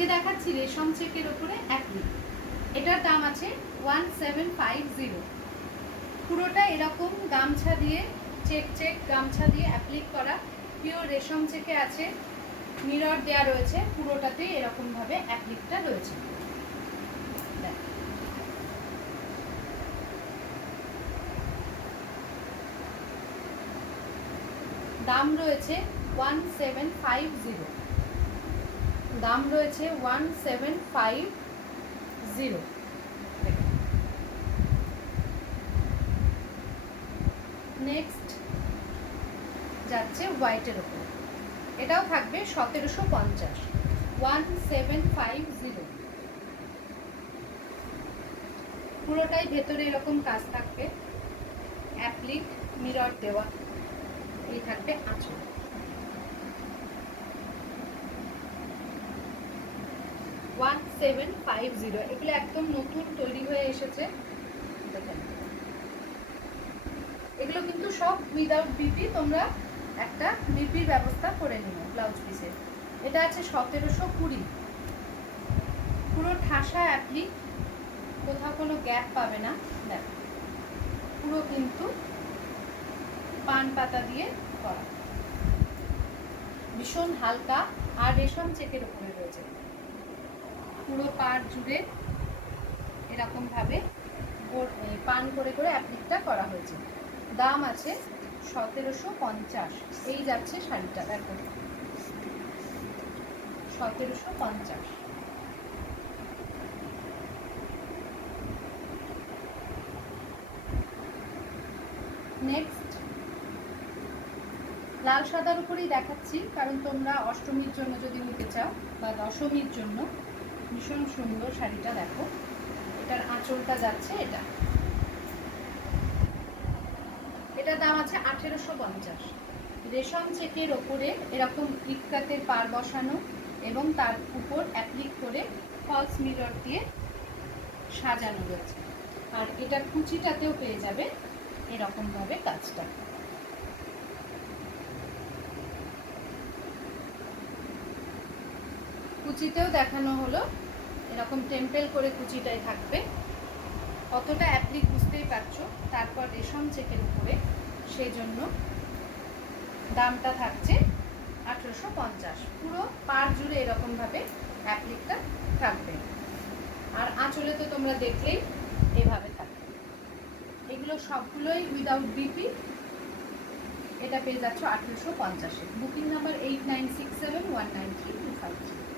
আজকে দেখাচ্ছি রেশম চেকের ওপরে অ্যাপ্লিক। এটার দাম আছে 1750। পুরোটা এরকম গামছা দিয়ে চেক গামছা দিয়ে অ্যাপ্লিক করা, পিওর রেশম চেকে আছে, মিরর দেওয়া রয়েছে, পুরোটাতে এরকমভাবে অ্যাপ্লিকটা রয়েছে। দাম রয়েছে 1750, দাম রয়েছে 1750। নেক্সট যাচ্ছে হোয়াইটের ওপর, এটাও থাকবে 1750, 1750। পুরোটাই ভেতরে এরকম কাজ থাকবে, অ্যাপ্লিক মিরর দেওয়া, এই থাকবে আঁচল। এগুলো একদম নতুন তৈরি হয়ে এসেছে, দেখেন। এগুলো কিন্তু সব উইদাউট বিপি, তোমরা একটা বিপির ব্যবস্থা করে নিও ব্লাউজ পিসে। এটা আছে 1720, পুরো ঠাসা অ্যাপ্লিক, কোথাও কোনো গ্যাপ পাবে না। দেখো পুরো কিন্তু পান পাতা দিয়ে করা, ভীষণ হালকা আর রেশম চেকের উপরে রয়েছে। পুরো পাড় জুড়ে এরকম ভাবে পান করে করে অ্যাপ্লিকটা করা হয়েছে। দাম আছে 1750। এই যাচ্ছে শাড়িটা, দেখো 1750। নেক্সট লাল সাদার উপরেই দেখাচ্ছি, কারণ তোমরা অষ্টমীর জন্য যদি নিতে চাও বা দশমীর জন্য ভীষণ সুন্দর শাড়িটা। দেখো এটার আঁচলটা যাচ্ছে, এটার দাম আছে 1850। রেশম চেকের ওপরে এরকম ইটকাতের পার বসানো এবং তার উপর অ্যাপ্লিক করে ফলস মিরর দিয়ে সাজানো রয়েছে। আর এটা কুচিটাতেও পেয়ে যাবে এরকমভাবে কাজটা। কুচিতেও দেখানো হলো, এরকম টেম্পেল করে কুচিটাই থাকবে। কতটা অ্যাপ্লিক বুঝতেই পারছো। তারপর রেশম চেকের উপরে, সেই জন্য দামটা থাকছে 1850। পুরো পাড় জুড়ে এরকমভাবে অ্যাপ্লিকটা থাকবে। আর আঁচলে তো তোমরা দেখলেই এভাবে থাকবে। এগুলো সবগুলোই উইদাউট বিপি। এটা পেয়ে যাচ্ছ 1850-এ। Booking number 8967193253।